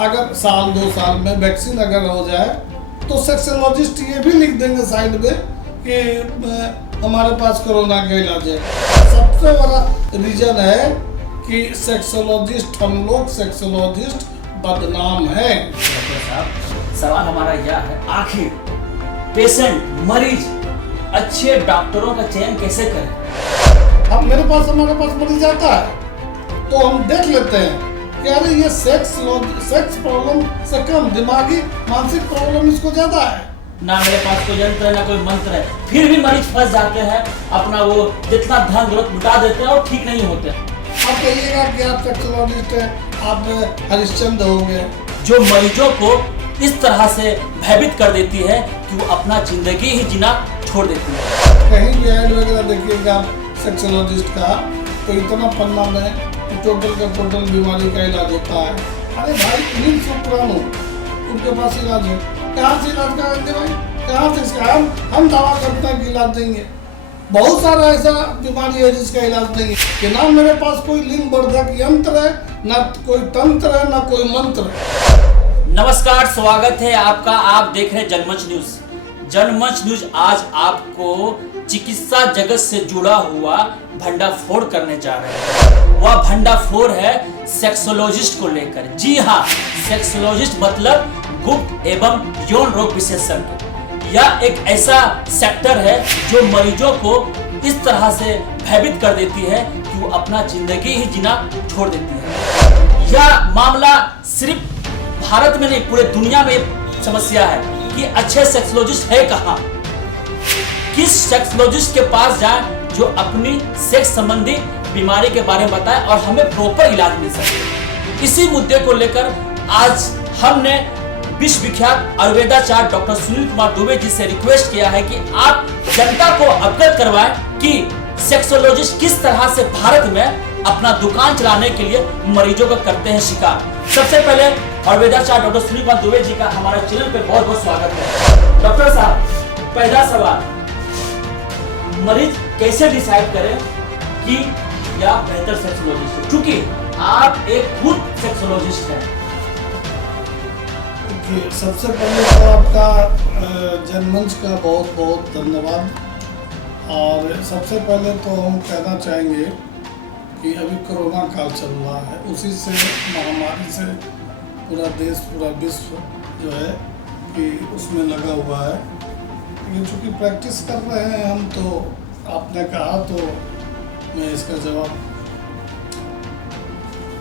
अगर साल 2 साल में वैक्सीन अगर हो जाए तो सेक्सोलॉजिस्ट ये भी लिख देंगे साइड में कि हमारे पास कोरोना का इलाज है। सबसे बड़ा रीजन है कि सेक्सोलॉजिस्ट, हम लोग सेक्सोलॉजिस्ट बदनाम है। डॉक्टर साहब, सवाल हमारा यह है, आखिर पेशेंट, मरीज अच्छे डॉक्टरों का चयन कैसे करें? अब हमारे पास मरीज आता है तो हम देख लेते हैं कि अरे ये सेक्स प्रॉब्लम से कम दिमागी मानसिक प्रॉब्लम इसको ज्यादा है। ना मेरे पास कोई यंत्र है ना कोई मंत्र है, फिर भी मरीज फंस जाते हैं, अपना वो जितना धन जरूरत लुटा देते हैं और ठीक नहीं होते। आप कहिएगा कि आप सेक्सोलॉजिस्ट हैं, आप हरिश्चंद्र हो गए। जो मरीजों को इस तरह से भयभीत कर देती है कि वो अपना जिंदगी ही जीना छोड़ देती है। कहीं भी ऐड वगैरह देखिएगा आप सेक्सोलॉजिस्ट का तो इतना पन्ना में टोटल का टोटल बीमारी का इलाज होता है। अरे भाई नील सुप्रानो उनके पास इलाज है, कहाँ से इलाज कराएंगे भाई? कहाँ से इसका हम दावा करते हैं कि इलाज देंगे। बहुत सारा ऐसा बीमारी है जिसका इलाज नहीं है कि ना मेरे पास कोई लिंग वर्धक यंत्र है, ना कोई तंत्र है, ना कोई मंत्र है। नमस्कार, स्वागत है आपका। आप देख रहे हैं जनमंच न्यूज। जनमंच न्यूज आज आपको चिकित्सा जगत से जुड़ा हुआ भंडाफोड़ करने जा रहे हैं। वह भंडाफोड़ है सेक्सोलॉजिस्ट को लेकर। जी हाँ, सेक्सोलॉजिस्ट मतलब गुप्त एवं यौन रोग विशेषज्ञ। यह एक ऐसा सेक्टर है जो मरीजों को इस तरह से भयभीत कर देती है कि वो अपना जिंदगी ही जीना छोड़ देती है। यह मामला सिर्फ भारत में नहीं, पूरे दुनिया में समस्या है कि अच्छे सेक्सोलॉजिस्ट है कहाँ। किस सेक्सोलॉजिस्ट के पास जाएं जो अपनी सेक्स संबंधी बीमारी के बारे में बताए और हमें प्रॉपर इलाज मिल सके। इसी मुद्दे को लेकर आज हमने विश्व विख्यात आयुर्वेदाचार्य डॉक्टर सुनील कुमार दुबे जी से रिक्वेस्ट किया है कि आप जनता को अवगत करवाएं कि सेक्सोलॉजिस्ट किस तरह से भारत में अपना दुकान चलाने के लिए मरीजों को करते हैं शिकार। सबसे पहले आयुर्वेदाचार्य डॉक्टर सुनील कुमार दुबे जी का हमारे चैनल पे बहुत बहुत स्वागत है। डॉक्टर साहब, पहला सवाल, मरीज कैसे डिसाइड करें कि या बेहतर सेक्सोलॉजिस्ट है, क्योंकि आप एक खुद सेक्सोलॉजिस्ट हैं। सबसे पहले तो आपका जनमंच का बहुत बहुत धन्यवाद। और सबसे पहले तो हम कहना चाहेंगे कि अभी कोरोना काल चल रहा है, उसी से महामारी से पूरा देश, पूरा विश्व जो है कि उसमें लगा हुआ है। लेकिन चूँकि प्रैक्टिस कर रहे हैं हम, तो आपने कहा तो मैं इसका जवाब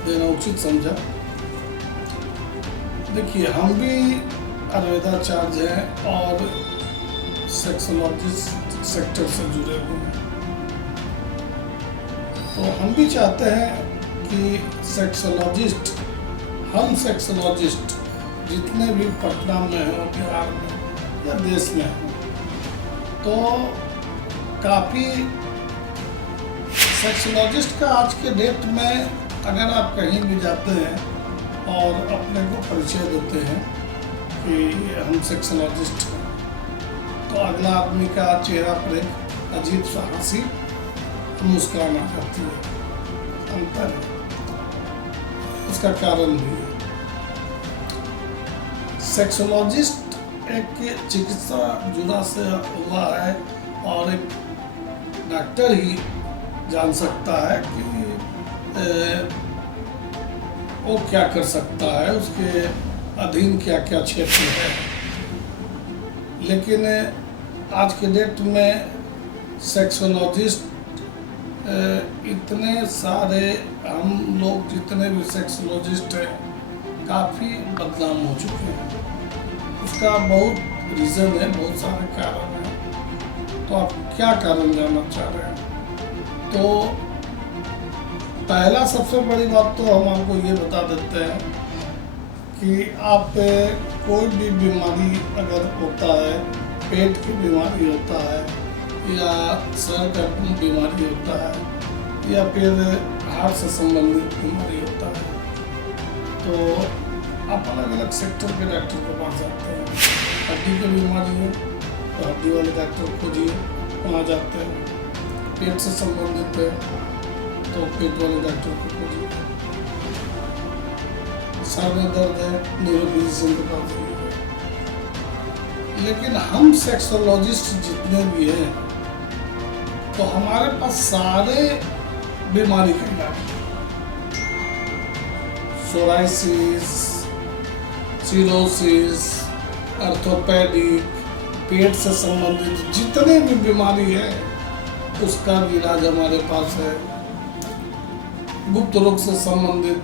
देना उचित समझा। देखिए, हम भी आयुर्वेदाचार्य हैं और सेक्सोलॉजिस्ट सेक्टर से जुड़े हुए हैं, तो हम भी चाहते हैं कि हम सेक्सोलॉजिस्ट जितने भी पटना में हो, बिहार में या देश में हो, तो काफ़ी सेक्सोलॉजिस्ट का आज के डेट में अगर आप कहीं भी जाते हैं और अपने को परिचय देते हैं कि हम सेक्सोलॉजिस्ट हैं, तो अगला आदमी का चेहरा पर एक अजीब सा हंसी मुस्कान आ जाती है। अंतर है, उसका कारण भी है। सेक्सोलॉजिस्ट एक चिकित्सा जुड़ा से हुआ है और एक डॉक्टर ही जान सकता है कि वो क्या कर सकता है, उसके अधीन क्या क्या क्षेत्र है। लेकिन आज के डेट में सेक्सोलॉजिस्ट इतने सारे, हम लोग जितने भी सेक्सोलॉजिस्ट हैं काफ़ी बदनाम हो चुके हैं। उसका बहुत रीज़न है, बहुत सारे कारण हैं। तो आप क्या कारण जानना चाह रहे हैं? तो पहला सबसे बड़ी बात तो हम आपको ये बता देते हैं कि आप कोई भी बीमारी अगर होता है, पेट की बीमारी होता है या सर का बीमारी होता है या फिर हार्ट से संबंधित बीमारी होता है, तो आप अलग अलग सेक्टर के डॉक्टर के पास जाते हैं। हड्डी की बीमारी है तो हड्डी वाले डॉक्टर खोजिए, वहाँ जाते हैं। पेट से संबंधित है तो पेट वाले डॉक्टर को खोजिए। सर में दर्द है, न्यूरोफिजिशियन के पास जाइए। लेकिन हम सेक्सोलॉजिस्ट जितने भी हैं तो हमारे पास सारे बीमारी का इलाज, सोराइसिस, सिरोसिस, ऑर्थोपेडिक, पेट से संबंधित जितने भी बीमारी है उसका भी इलाज हमारे पास है। गुप्त रोग से संबंधित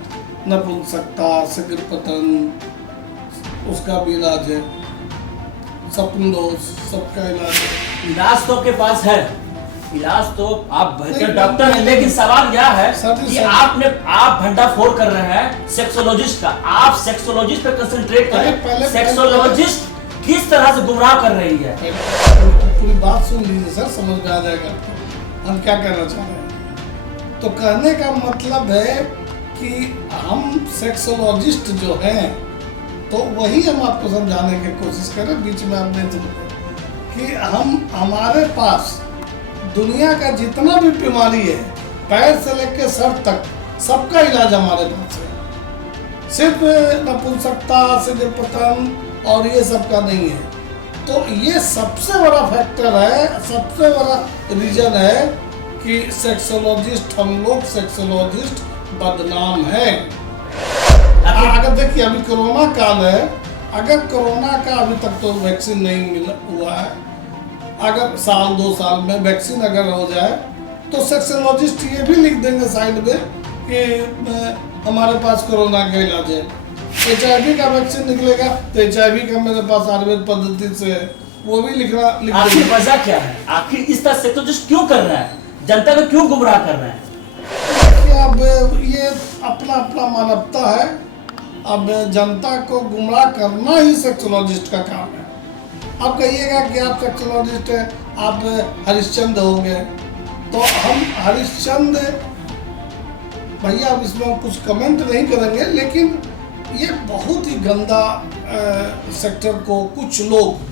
नपुंसकता, शीघ्रपतन, उसका भी इलाज है। स्वप्न दोष, सबका इलाज है। इलाज तो आपके पास है, इलाज तो आप बेहतर नहीं, डॉक्टर हैं, लेकिन सवाल यह है कि सर, आप भंडाफोड़ कर रहे हैं सेक्सोलॉजिस्ट का। आप सेक्सोलॉजिस्ट पे कंसंट्रेट करें। सेक्सोलॉजिस्ट किस तरह से गुमराह कर रही है? पूरी बात सुन लीजिए सर, समझ में आ जाएगा हम क्या कहना चाह रहे हैं। तो कहने का मतलब है कि हम सेक्सोलॉजिस्ट जो हैं तो वही हम आपको समझाने की कोशिश करें, बीच में आप नहीं सुनते, कि हमारे पास दुनिया का जितना भी बीमारी है, पैर से लेकर सर तक, सबका इलाज हमारे पास है। सिर्फ नपुंसकता, शीघ्रपतन और ये सब का नहीं है। तो ये सबसे बड़ा फैक्टर है, सबसे बड़ा रीजन है कि सेक्सोलॉजिस्ट, हम लोग सेक्सोलॉजिस्ट बदनाम है। अगर देखिए अभी कोरोना काल है, अगर कोरोना का अभी तक तो वैक्सीन नहीं मिला हुआ है, अगर साल 2 साल में वैक्सीन अगर हो जाए तो सेक्सोलॉजिस्ट ये भी लिख देंगे साइड में कि हमारे पास कोरोना का इलाज है। HIV का वैक्सीन निकलेगा तो HIV का मेरे पास आयुर्वेद पद्धति से है, वो भी लिख आखिर वजह क्या है? आखिर इस तरह सेक्सोलॉजिस्ट क्यों कर रहा है? जनता को क्यों गुमराह कर रहे हैं? अब ये अपना अपना मानवता है। अब जनता को गुमराह करना ही सेक्सोलॉजिस्ट का काम है। आप कहिएगा कि आप सेक्सोलॉजिस्ट हैं, आप हरिश्चंद्र हो गए, तो हम हरिश्चंद्र भैया, अब इसमें कुछ कमेंट नहीं करेंगे, लेकिन ये बहुत ही गंदा सेक्टर को कुछ लोग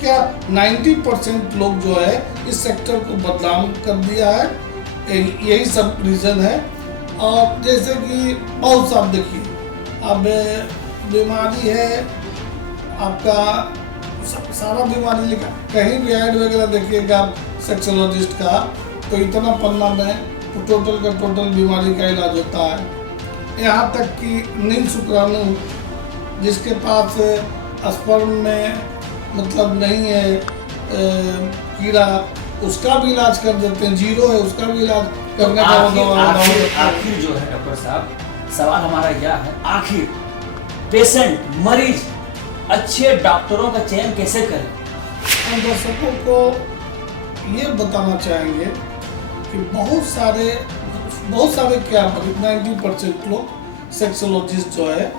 क्या 90% लोग जो है इस सेक्टर को बदनाम कर दिया है। यही सब रीज़न है। और जैसे कि बहुत साफ देखिए, अब बीमारी है आपका, सारा बीमारी लिखा, कहीं भी ऐड वगैरह देखिएगा आप सेक्सोलॉजिस्ट का तो इतना पन्ना में टोटल का टोटल बीमारी का इलाज होता है। यहाँ तक कि नील शुक्राणु जिसके पास स्पर्म में मतलब नहीं है कीड़ा, उसका भी इलाज कर देते हैं। जीरो है उसका भी इलाज करने का आखिर जो है डॉक्टर साहब, सवाल हमारा यह है, आखिर पेशेंट, मरीज अच्छे डॉक्टरों का चयन कैसे करें? हम दर्शकों को ये बताना चाहेंगे कि बहुत सारे क्या 90% लोग सेक्सोलॉजिस्ट जो है,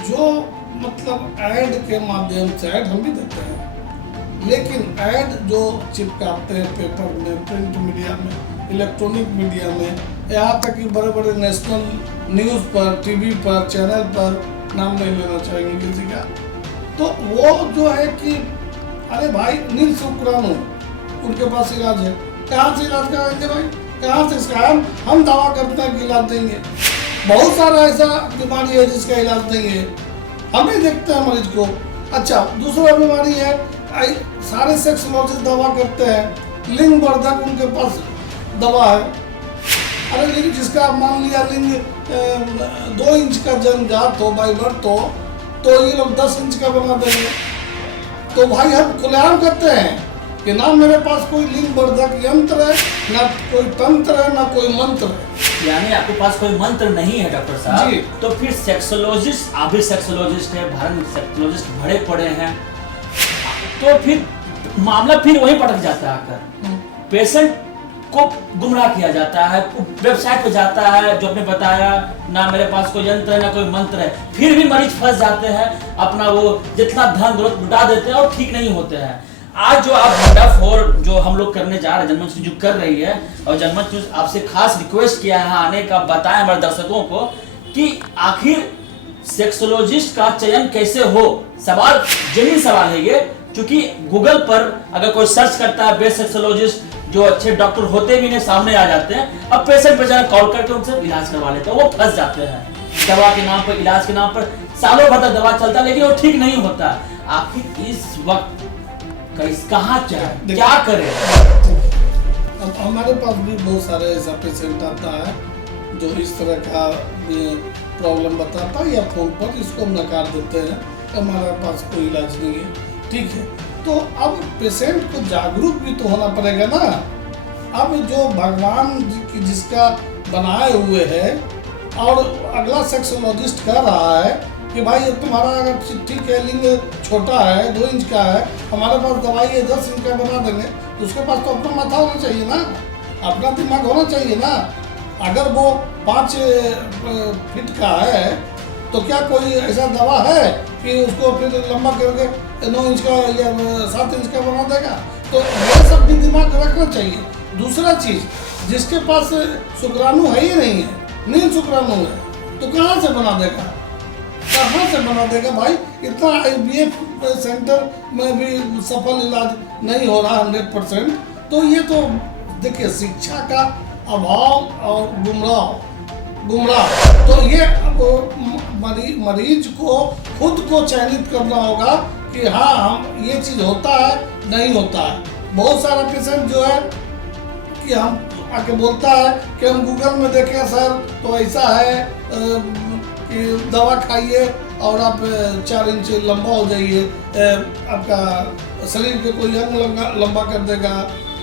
जो मतलब ऐड के माध्यम से, ऐड हम भी देते हैं, लेकिन ऐड जो चिपकाते हैं पेपर में, प्रिंट मीडिया में, इलेक्ट्रॉनिक मीडिया में, यहाँ तक कि बड़े बड़े नेशनल न्यूज़ पर, टीवी पर, चैनल पर, नाम नहीं लेना चाहेंगे किसी का, तो वो जो है कि अरे भाई नील शुक्राणु उनके पास इलाज है, कहाँ से इलाज कराएंगे भाई, कहाँ से इसका हम दावा करते हैं कि इलाज देंगे। बहुत सारा ऐसा बीमारी है जिसका इलाज नहीं है, हम ही देखते हैं मरीज को। अच्छा, दूसरा बीमारी है, सारे सेक्सोलॉजिस्ट दवा करते हैं लिंग वर्धक, उनके पास दवा है। अरे लेकिन जिसका मान लिया लिंग 2 इंच का जन्मजात हो बाई बर्थ हो, तो ये लोग 10 इंच का बना देंगे। तो भाई हम खुलेआम करते हैं कि ना मेरे पास कोई लिंग वर्धक यंत्र है, ना कोई तंत्र है, ना कोई मंत्र है। यानी आपके पास कोई मंत्र नहीं है डॉक्टर साहब जी। तो फिर सेक्सोलॉजिस्ट, आप भी सेक्सोलॉजिस्ट है, भारत में सेक्सोलॉजिस्ट भरे पड़े हैं, तो फिर मामला फिर वहीं पटक जाता है। आकर पेशेंट को गुमराह किया जाता है, वेबसाइट पे जाता है जो आपने बताया, ना मेरे पास कोई यंत्र है ना कोई मंत्र है, फिर भी मरीज फंस जाते हैं, अपना वो जितना धन दौलत लुटा देते हैं और ठीक नहीं होते हैं। आज जो आप भंडाफोड़ जो हम लोग करने जा रहे हैं, जनमंच न्यूज कर रही है, और जनमंच न्यूज आपसे खास रिक्वेस्ट किया है आने का, बताएं हमारे दर्शकों को कि आखिर सेक्सोलॉजिस्ट का चयन कैसे हो। सवाल जेन्युइन सवाल है ये, क्योंकि गूगल पर अगर कोई सर्च करता है बेस्ट सेक्सोलॉजिस्ट, जो अच्छे डॉक्टर होते भी नहीं सामने आ जाते हैं, अब पेशेंट बेचारा कॉल करके उनसे इलाज करवा लेते हैं, वो फंस जाते हैं। दवा के नाम पर, इलाज के नाम पर सालों भर तक दवा चलता है, लेकिन वो ठीक नहीं होता। आखिर इस वक्त कहाँ जाए, क्या करे? अब हमारे पास भी बहुत सारे ऐसा पेशेंट आता है जो इस तरह का प्रॉब्लम बताता है या फोन पर इसको नकार देते हैं, हमारे पास कोई इलाज नहीं है, ठीक है। तो अब पेशेंट को जागरूक भी तो होना पड़ेगा ना। अब जो भगवान जिसका बनाए हुए है और अगला सेक्सोलॉजिस्ट कह रहा है कि भाई ये तुम्हारा अगर ठीक है, लिंग छोटा है, 2 इंच का है, हमारे पास दवाई है 10 इंच का बना देंगे, तो उसके पास तो अपना माथा होना चाहिए ना, अपना दिमाग होना चाहिए ना। अगर वो 5 फीट का है तो क्या कोई ऐसा दवा है कि उसको फिर लंबा करके 9 इंच का या 7 इंच का बना देगा? तो ये सब भी दिमाग रखना चाहिए। दूसरा चीज़, जिसके पास शुक्राणु है ही नहीं है, नील शुक्राणु है, तो कहाँ से बना देगा, कहाँ से बना देगा भाई? इतना IVF सेंटर में भी सफल इलाज नहीं हो रहा 100%। तो ये तो देखिए शिक्षा का अभाव और गुमराह। तो ये मरीज को खुद को चयनित करना होगा कि हाँ हम ये चीज़ होता है नहीं होता है। बहुत सारा पेशेंट जो है कि हम आके बोलता है कि हम गूगल में देखें सर तो ऐसा है कि दवा खाइए और आप 4 इंच लंबा हो जाइए, आपका शरीर के कोई अंग लंबा कर देगा,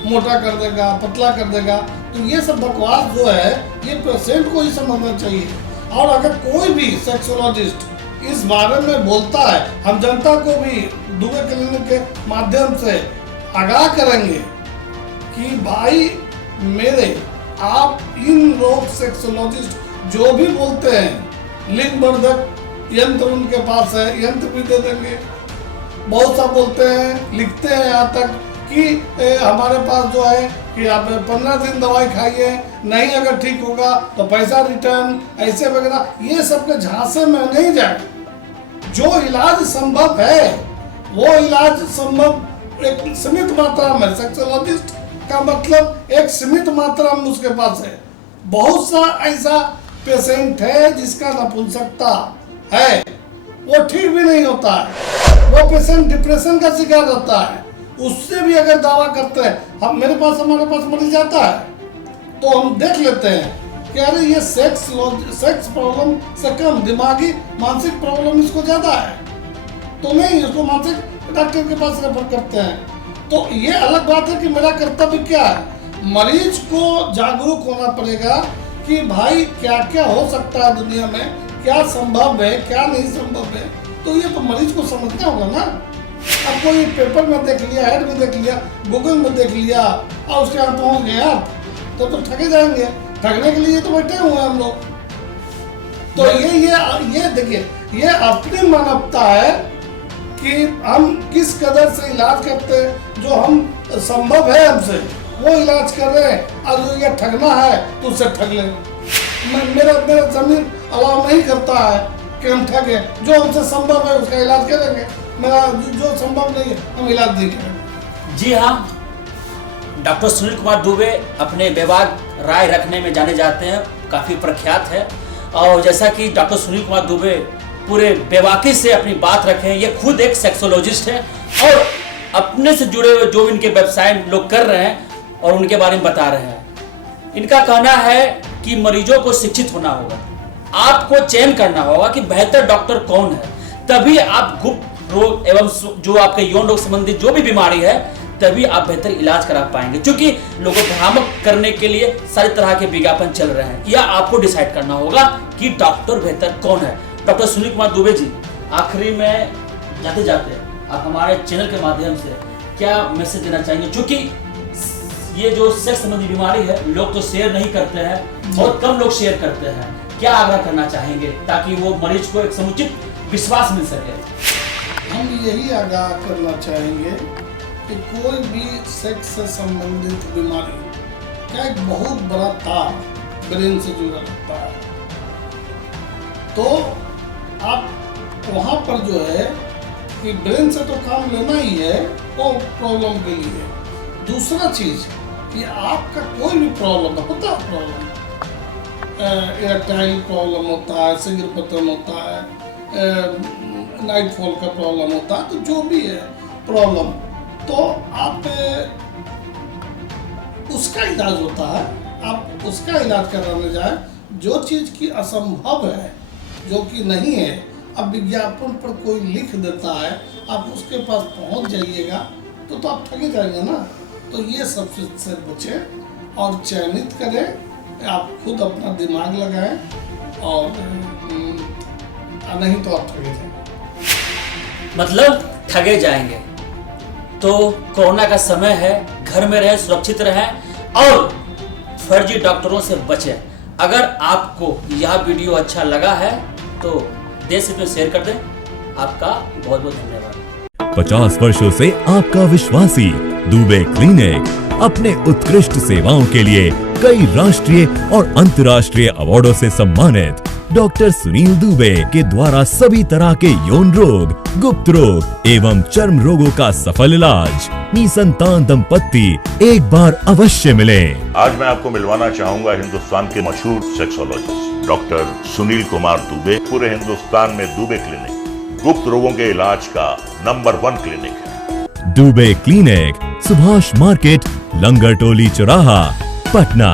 मोटा कर देगा, पतला कर देगा। तो ये सब बकवास जो है ये पेशेंट को ही समझना चाहिए। और अगर कोई भी सेक्सोलॉजिस्ट इस बारे में बोलता है, हम जनता को भी दुबे क्लिनिक के माध्यम से आगाह करेंगे कि भाई मेरे आप इन लोग सेक्सोलॉजिस्ट जो भी बोलते हैं लिंग वर्धक यंत्र उनके पास है, यंत्र भी दे देंगे। बहुत सा बोलते हैं, लिखते हैं यहाँ तक कि हमारे पास जो है कि आप 15 दिन दवाई खाइए, नहीं अगर ठीक होगा तो पैसा रिटर्न, ऐसे वगैरह। ये सब के झांसे में नहीं जाए। जो इलाज संभव है वो इलाज संभव एक सीमित मात्रा में, सेक्सोलॉजिस्ट का मतलब एक सीमित मात्रा में उसके पास है। बहुत सा ऐसा पेशेंट है जिसका नपुंसकता है, वो ठीक भी नहीं होता है, वो पेशेंट डिप्रेशन का शिकार रहता है। उससे भी अगर दावा करते हैं हमारे पास मरीज आता है तो हम देख लेते हैं कि अरे ये सेक्स प्रॉब्लम से कम दिमागी मानसिक प्रॉब्लम इसको ज़्यादा है, तो नहीं उसको मानसिक डॉक्टर के पास रेफर करते हैं। तो ये अलग बात है कि मेरा कर्तव्य क्या है, मरीज को जागरूक होना पड़ेगा कि भाई क्या क्या हो सकता है दुनिया में, क्या संभव है क्या नहीं संभव है। तो ये तो मरीज को समझना होगा ना। अब कोई पेपर में देख लिया, हेड में देख लिया, गूगल में देख लिया और उसके यहाँ पहुँच गए आप तो ठगे जाएंगे। ठगने के लिए तो बैठे हुए हैं हम लोग। तो ये देखिए ये अपनी मानवता है कि हम किस कदर से इलाज करते हैं, जो हम संभव है हमसे वो इलाज कर रहे हैं। और जो ये ठगना है तो उससे ठग लें। मेरा जमीन अलाउ नहीं करता है कि हम ठगे, जो हमसे संभव है उसका इलाज करेंगे, मेरा जो संभव नहीं है हम इलाज नहीं करेंगे। जी हाँ, डॉक्टर सुनील कुमार दुबे अपने बेबाक राय रखने में जाने जाते हैं, काफ़ी प्रख्यात है। और जैसा कि डॉक्टर सुनील कुमार दुबे पूरे बेबाकी से अपनी बात रखें, ये खुद एक सेक्सोलॉजिस्ट है और अपने से जुड़े हुए जो इनके वेबसाइट लोग कर रहे हैं और उनके बारे में बता रहे हैं। इनका कहना है कि मरीजों को शिक्षित होना होगा, आपको चयन करना होगा कि बेहतर डॉक्टर कौन है, तभी आप गुप्त रोग एवं जो आपके यौन रोग संबंधी जो भी बीमारी है तभी आप बेहतर इलाज करा पाएंगे। क्योंकि लोगों को भ्रामक करने के लिए सारी तरह के विज्ञापन चल रहे हैं। या आपको डिसाइड करना होगा कि डॉक्टर बेहतर कौन है। डॉक्टर सुनील कुमार दुबे जी, आखिरी में जाते जाते आप हमारे चैनल के माध्यम से क्या मैसेज देना चाहेंगे? क्योंकि ये जो सेक्स संबंधी बीमारी है लोग तो शेयर नहीं करते हैं, बहुत कम लोग शेयर करते हैं। क्या आग्रह करना चाहेंगे ताकि वो मरीज को एक समुचित विश्वास मिल सके? हम यही आगाह करना चाहेंगे कि कोई भी सेक्स से संबंधित बीमारी का एक बहुत बड़ा तार ब्रेन से जुड़ा रहता है। तो आप वहाँ पर जो है कि ब्रेन से तो काम लेना ही है वो प्रॉब्लम के लिए। दूसरा चीज़ कि आपका कोई भी प्रॉब्लम होता है, प्रॉब्लम इरेक्टाइल प्रॉब्लम होता है, शीघ्रपतन होता है, नाइट फॉल का प्रॉब्लम होता है, तो जो भी है प्रॉब्लम, तो आप उसका इलाज होता है, आप उसका इलाज कराने जाए। जो चीज़ की असंभव है, जो कि नहीं है, अब विज्ञापन पर कोई लिख देता है, आप उसके पास पहुंच जाइएगा तो आप ठगे जाएंगे ना। तो ये सबसे से बचें और चयनित करें, आप खुद अपना दिमाग लगाएं और नहीं तो आप ठगे जाएंगे। मतलब ठगे जाएंगे। तो कोरोना का समय है, घर में रहें, सुरक्षित रहें और फर्जी डॉक्टरों से बचें। अगर आपको यह वीडियो अच्छा लगा है तो देश हित में शेयर कर दें। आपका बहुत बहुत धन्यवाद। 50 वर्षों से आपका विश्वासी दुबे क्लिनिक अपने उत्कृष्ट सेवाओं के लिए कई राष्ट्रीय और अंतर्राष्ट्रीय अवार्डों से सम्मानित डॉक्टर सुनील दुबे के द्वारा सभी तरह के यौन रोग, गुप्त रोग एवं चर्म रोगों का सफल इलाज। निसंतान दंपत्ति एक बार अवश्य मिले। आज मैं आपको मिलवाना चाहूंगा हिंदुस्तान के मशहूर सेक्सोलॉजिस्ट डॉक्टर सुनील कुमार दुबे। पूरे हिंदुस्तान में दुबे क्लिनिक गुप्त रोगों के इलाज का नंबर 1 क्लिनिक है। दुबे क्लिनिक, सुभाष मार्केट, लंगर टोली चौराहा, पटना।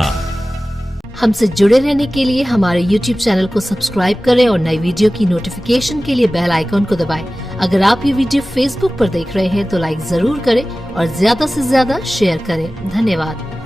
हमसे जुड़े रहने के लिए हमारे YouTube चैनल को सब्सक्राइब करें और नई वीडियो की नोटिफिकेशन के लिए बेल आइकॉन को दबाएं। अगर आप ये वीडियो Facebook पर देख रहे हैं तो लाइक जरूर करें और ज्यादा से ज्यादा शेयर करें। धन्यवाद।